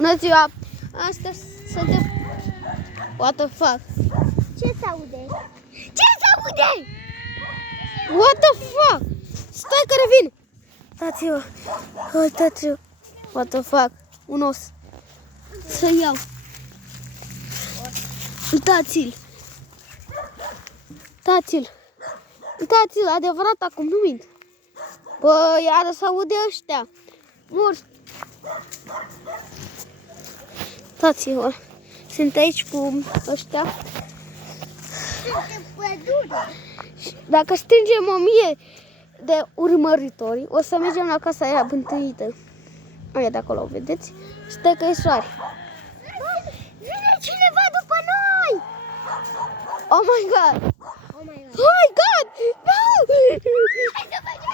Bună ziua! Astăzi suntem... What the fuck? Ce se aude? Ce se aude? What the fuck? Stai că revin! Uitați-vă! Uitați-vă! What the fuck? Un os. Să iau. Uitați-l! Uitați-l! Uitați-l! Adevărat acum, nu mint. Bă, iară se aude ăștia. Morți. Uitați-vă! Sunt aici cu ăștia. Suntem pădure. Dacă strângem 1000 de urmăritori, o să mergem la casa aia bântuită. Aia de acolo, vedeți? Stă căișoare. Vine cineva după noi! Oh my god! Oh my god! Oh my god! No! Hai să vedem!